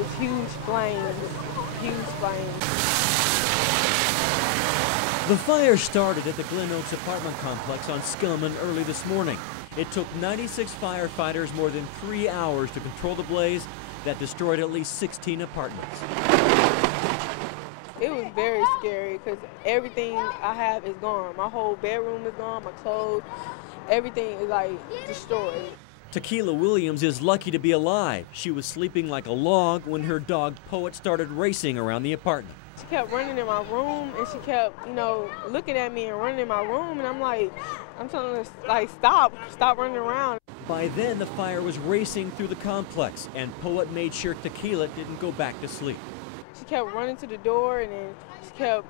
was huge flames, huge flames. The fire started at the Glen Oaks apartment complex on Skillman early this morning. It took 96 firefighters more than 3 hours to control the blaze that destroyed at least 16 apartments. It was very scary because everything I have is gone. My whole bedroom is gone, my clothes, everything is like destroyed. Tequila Williams is lucky to be alive. She was sleeping like a log when her dog Poet started racing around the apartment. She kept running in my room and she kept, looking at me and running in my room, and I'm telling her, like, stop running around. By then, the fire was racing through the complex, and Poet made sure Tequila didn't go back to sleep. She kept running to the door, and then she kept,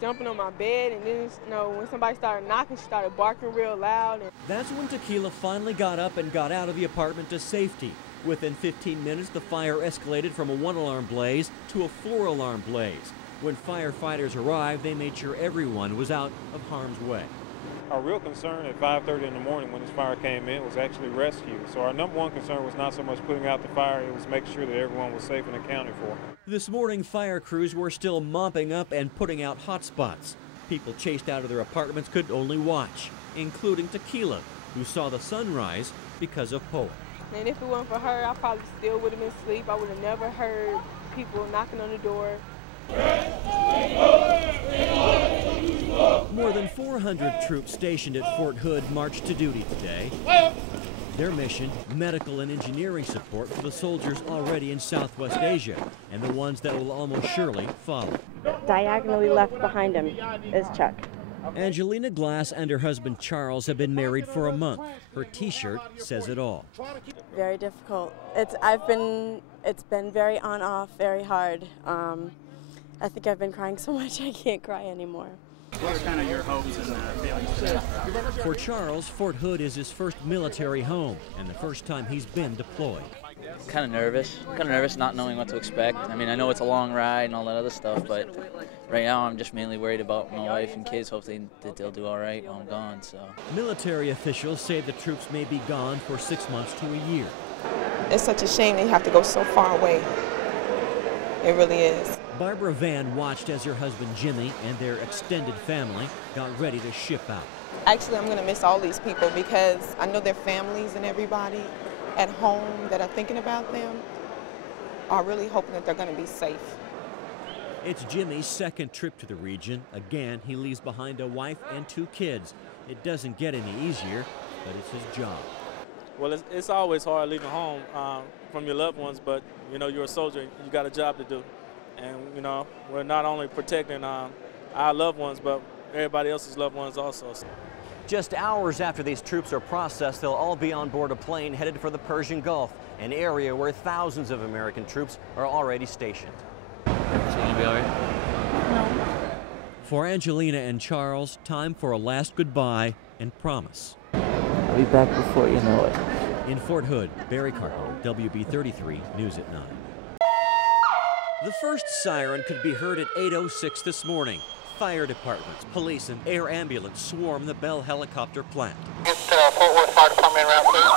jumping on my bed, and then, when somebody started knocking, she started barking real loud. And that's when Tequila finally got up and got out of the apartment to safety. Within 15 minutes, the fire escalated from a 1-alarm blaze to a 4-alarm blaze. When firefighters arrived, they made sure everyone was out of harm's way. Our real concern at 5:30 in the morning when this fire came in was actually rescue. So our number one concern was not so much putting out the fire, it was making sure that everyone was safe and accounted for. This morning, fire crews were still mopping up and putting out hot spots. People chased out of their apartments could only watch, including Tequila, who saw the sunrise because of Poet. And if it wasn't for her, I probably still would have been asleep. I would have never heard people knocking on the door. More than 400 troops stationed at Fort Hood marched to duty today. Their mission, medical and engineering support for the soldiers already in Southwest Asia and the ones that will almost surely follow. Diagonally left behind him is Chuck. Angelina Glass and her husband Charles have been married for a month. Her t-shirt says it all. Very difficult. It's been very on-off, very hard. I think I've been crying so much I can't cry anymore. What's kind of your hopes and feelings today? For Charles, Fort Hood is his first military home and the first time he's been deployed. Kind of nervous not knowing what to expect. I mean, I know it's a long ride and all that other stuff, but right now I'm just mainly worried about my wife and kids. Hopefully that they'll do all right while I'm gone. So. Military officials say the troops may be gone for 6 months to a year. It's such a shame they have to go so far away. It really is. Barbara Van watched as her husband Jimmy and their extended family got ready to ship out. Actually, I'm going to miss all these people because I know their families and everybody at home that are thinking about them are really hoping that they're going to be safe. It's Jimmy's second trip to the region. Again, he leaves behind a wife and 2 kids. It doesn't get any easier, but it's his job. Well, it's always hard leaving home from your loved ones, but, you're a soldier, you got a job to do. And, we're not only protecting our loved ones, but everybody else's loved ones also. Just hours after these troops are processed, they'll all be on board a plane headed for the Persian Gulf, an area where thousands of American troops are already stationed. So you gonna be all right? No. For Angelina and Charles, time for a last goodbye and promise. I'll be back before you know it. In Fort Hood, Barry Carter, WB33 News at 9. The first siren could be heard at 8:06 this morning. Fire departments, police, and air ambulance swarm the Bell helicopter plant. Get Fort Worth Fire Department around, please.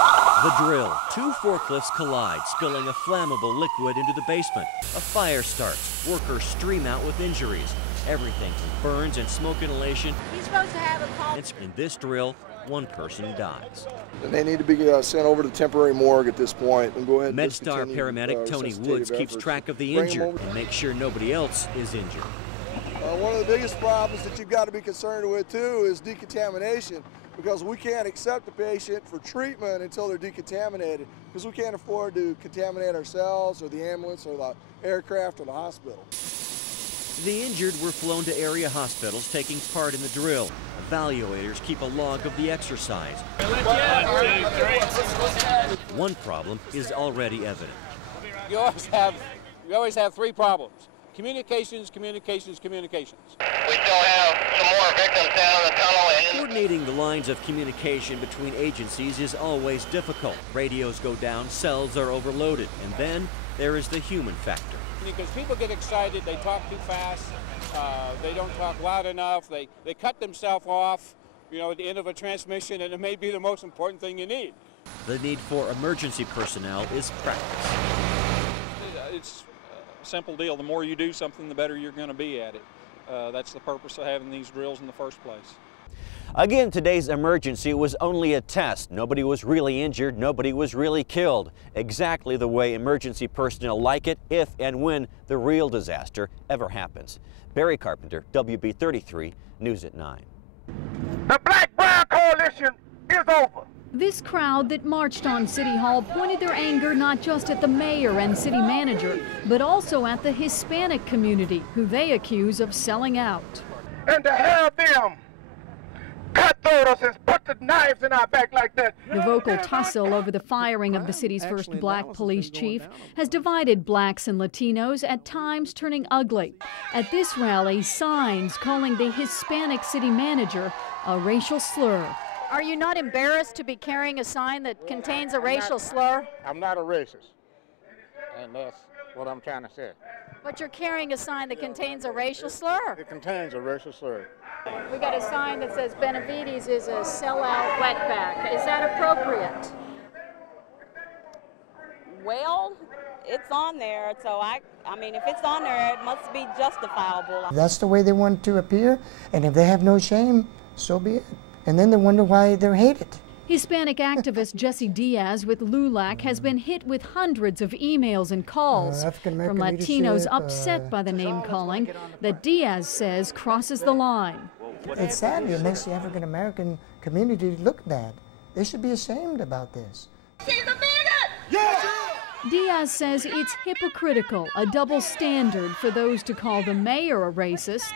The drill. 2 forklifts collide, spilling a flammable liquid into the basement. A fire starts. Workers stream out with injuries. Everything from burns and smoke inhalation. He's supposed to have a call. In this drill, 1 person dies. And they need to be sent over to the temporary morgue at this point and go ahead and MedStar paramedic Tony Woods keeps track of the injured and makes sure nobody else is injured. One of the biggest problems that you've got to be concerned with, too, is decontamination, because we can't accept the patient for treatment until they're decontaminated, because we can't afford to contaminate ourselves or the ambulance or the aircraft or the hospital. The injured were flown to area hospitals taking part in the drill. Evaluators keep a log of the exercise. One problem is already evident. You always have 3 problems. Communications, communications, communications. We still have some more victims down in the tunnel. Coordinating the lines of communication between agencies is always difficult. Radios go down, cells are overloaded, and then there is the human factor. Because people get excited, they talk too fast, they don't talk loud enough, they cut themselves off, at the end of a transmission, and it may be the most important thing you need. The need for emergency personnel is practice. simple deal. The more you do something, the better you're going to be at it. That's the purpose of having these drills in the first place. Again, today's emergency was only a test. Nobody was really injured, nobody was really killed. Exactly the way emergency personnel like it if and when the real disaster ever happens. Barry Carpenter, WB33, News at 9. The Black-Brown Coalition is over. This crowd that marched on City Hall pointed their anger not just at the mayor and city manager, but also at the Hispanic community, who they accuse of selling out. And to have them cutthroat us and put the knives in our back like that. The vocal tussle over the firing of the city's first black police chief has divided blacks and Latinos, at times turning ugly. At this rally, signs calling the Hispanic city manager a racial slur. Are you not embarrassed to be carrying a sign that contains a racial slur? I'm not a racist, and that's what I'm trying to say. But you're carrying a sign that contains a racial slur. It contains a racial slur. We got a sign that says Benavides is a sellout wetback. Is that appropriate? Well, it's on there, so I mean, if it's on there, it must be justifiable. That's the way they want to appear, and if they have no shame, so be it. And then they wonder why they're hated. Hispanic activist Jesse Diaz with LULAC has been hit with hundreds of emails and calls from Latinos upset by the name-calling that Diaz says crosses the line. It's sad. It makes the African American community look bad. They should be ashamed about this. She's a bigot! Yeah! Diaz says it's hypocritical, a double standard for those to call the mayor a racist,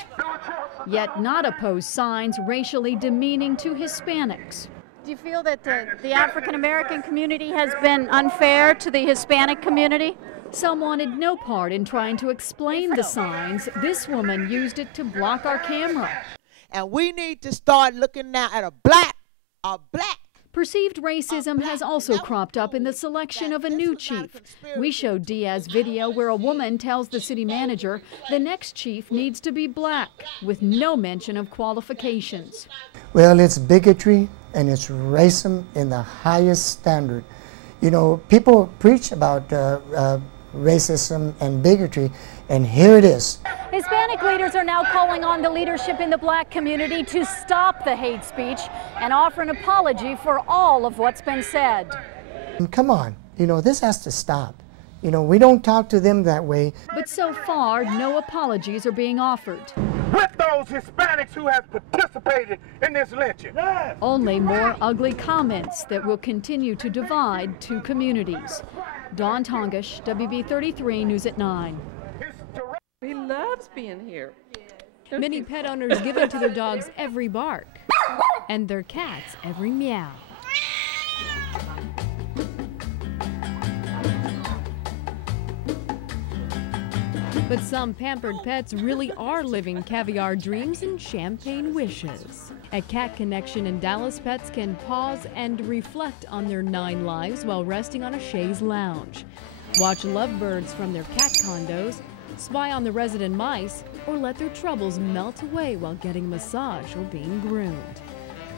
yet not oppose signs racially demeaning to Hispanics. Do you feel that the African American community has been unfair to the Hispanic community? Some wanted no part in trying to explain the signs. This woman used it to block our camera. And we need to start looking now at a black. Perceived racism has also cropped up in the selection of a new chief. We showed Diaz video where a woman tells the city manager the next chief needs to be black, with no mention of qualifications. Well, it's bigotry and it's racism in the highest standard. You know, people preach about racism and bigotry, and here it is. Hispanic leaders are now calling on the leadership in the black community to stop the hate speech and offer an apology for all of what's been said. Come on, you know, this has to stop. You know, we don't talk to them that way. But so far, no apologies are being offered. With those Hispanics who have participated in this lynching. Only more ugly comments that will continue to divide two communities. Dawn Tongish, WB33 News at 9. He loves being here. Many pet owners give in to their dogs' every bark and their cats' every meow. But some pampered pets really are living caviar dreams and champagne wishes. At Cat Connection in Dallas, pets can pause and reflect on their 9 lives while resting on a chaise lounge. Watch lovebirds from their cat condos, spy on the resident mice, or let their troubles melt away while getting a massage or being groomed.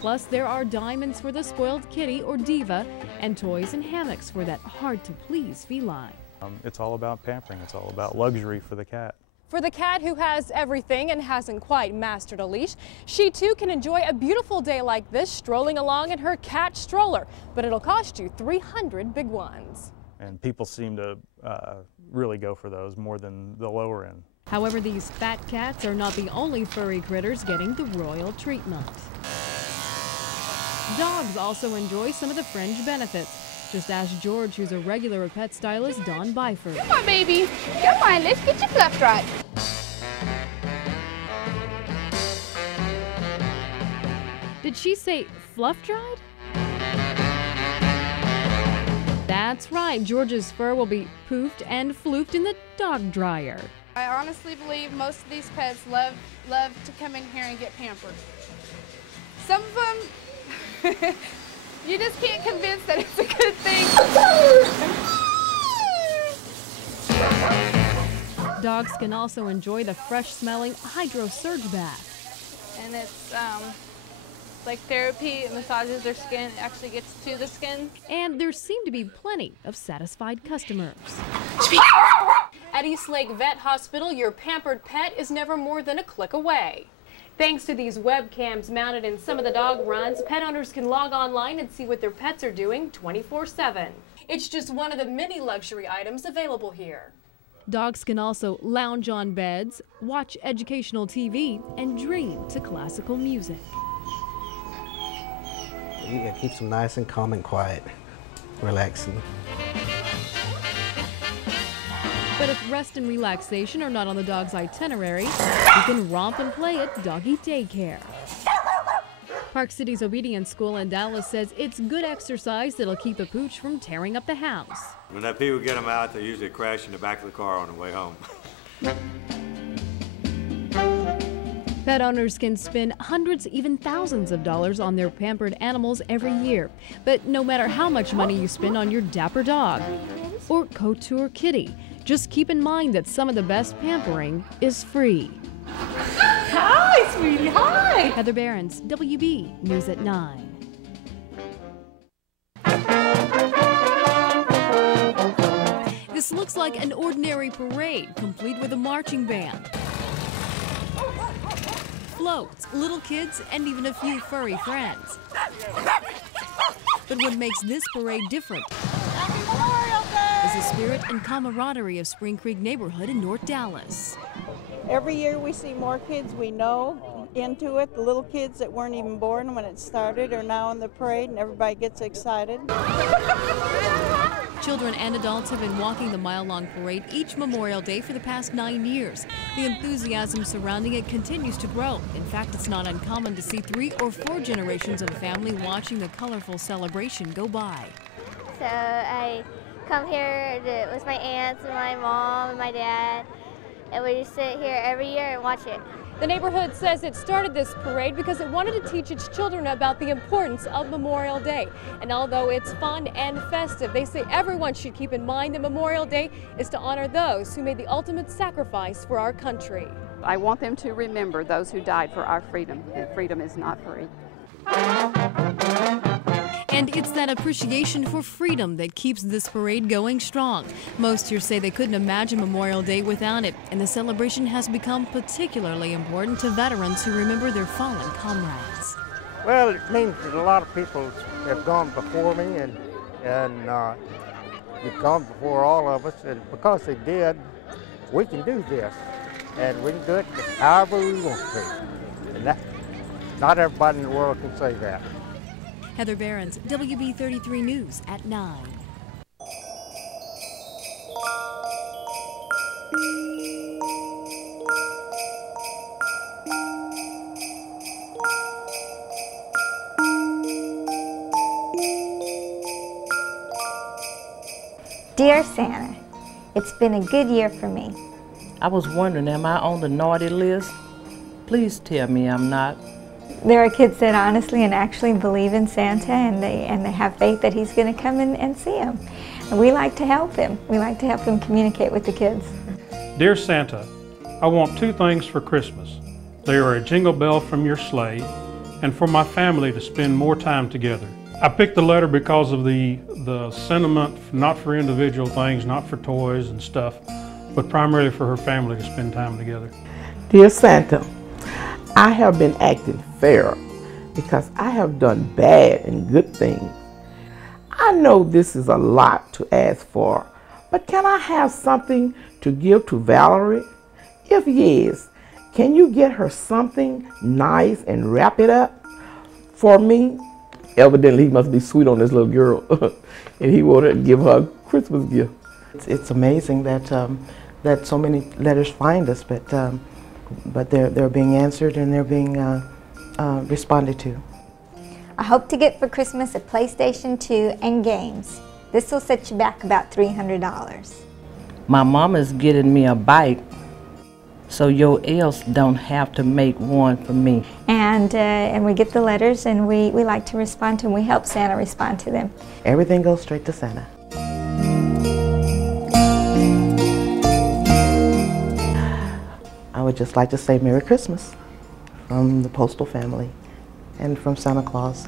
Plus, there are diamonds for the spoiled kitty or diva, and toys and hammocks for that hard-to-please feline. It's all about pampering. It's all about luxury for the cat. For the cat who has everything and hasn't quite mastered a leash, she too can enjoy a beautiful day like this strolling along in her cat stroller, but it'll cost you 300 big ones. And people seem to really go for those more than the lower end. However, these fat cats are not the only furry critters getting the royal treatment. Dogs also enjoy some of the fringe benefits. Just ask George, who's a regular pet stylist, Dawn Byford. Come on, baby. Come on, let's get you fluff dried. Did she say fluff dried? That's right. George's fur will be poofed and floofed in the dog dryer. I honestly believe most of these pets love to come in here and get pampered. Some of them, you just can't convince that it's a good thing. Dogs can also enjoy the fresh-smelling Hydro Surge bath. And it's like therapy. It massages their skin. It actually gets to the skin. And there seem to be plenty of satisfied customers. At Eastlake Vet Hospital, your pampered pet is never more than a click away. Thanks to these webcams mounted in some of the dog runs, pet owners can log online and see what their pets are doing 24/7. It's just one of the many luxury items available here. Dogs can also lounge on beds, watch educational TV, and dream to classical music. It keeps them nice and calm and quiet, relaxing. But if rest and relaxation are not on the dog's itinerary, you can romp and play at doggy daycare. Park City's Obedience School in Dallas says it's good exercise that'll keep a pooch from tearing up the house. When the people get them out, they usually crash in the back of the car on the way home. Pet owners can spend hundreds, even thousands of dollars on their pampered animals every year. But no matter how much money you spend on your dapper dog or couture kitty, just keep in mind that some of the best pampering is free. Hi, sweetie, hi! Heather Behrens, WB News at 9. This looks like an ordinary parade, complete with a marching band, floats, little kids, and even a few furry friends. But what makes this parade different is the spirit and camaraderie of Spring Creek neighborhood in North Dallas. Every year we see more kids we know into it. The little kids that weren't even born when it started are now in the parade, and everybody gets excited. Children and adults have been walking the mile-long parade each Memorial Day for the past 9 years. The enthusiasm surrounding it continues to grow. In fact, it's not uncommon to see 3 or 4 generations of family watching the colorful celebration go by. So I come here with my aunts and my mom and my dad, and we just sit here every year and watch it. The neighborhood says it started this parade because it wanted to teach its children about the importance of Memorial Day. And although it's fun and festive, they say everyone should keep in mind that Memorial Day is to honor those who made the ultimate sacrifice for our country. I want them to remember those who died for our freedom, and freedom is not free. And it's that appreciation for freedom that keeps this parade going strong. Most here say they couldn't imagine Memorial Day without it, and the celebration has become particularly important to veterans who remember their fallen comrades. Well, it means that a lot of people have gone before me, and they've gone before all of us, and because they did, we can do this, and we can do it however we want to. And not everybody in the world can say that. Heather Behrens, WB33 News at 9. Dear Santa, it's been a good year for me. I was wondering, am I on the naughty list? Please tell me I'm not. There are kids that honestly and actually believe in Santa, and they have faith that he's going to come and see them. And we like to help him. We like to help him communicate with the kids. Dear Santa, I want 2 things for Christmas. They are a jingle bell from your sleigh, and for my family to spend more time together. I picked the letter because of the sentiment, not for individual things, not for toys and stuff, but primarily for her family to spend time together. Dear Santa, I have been acting fair because I have done bad and good things. I know this is a lot to ask for, but can I have something to give to Valerie? If yes, can you get her something nice and wrap it up for me? Evidently, he must be sweet on this little girl, and he wanted to give her a Christmas gift. It's amazing that that so many letters find us, but they're being answered and they're being responded to. I hope to get for Christmas a PlayStation 2 and games. This will set you back about $300. My mama's getting me a bike, so your else don't have to make one for me. And we get the letters, and we like to respond to them. We help Santa respond to them. Everything goes straight to Santa. I would just like to say Merry Christmas from the Postal family and from Santa Claus.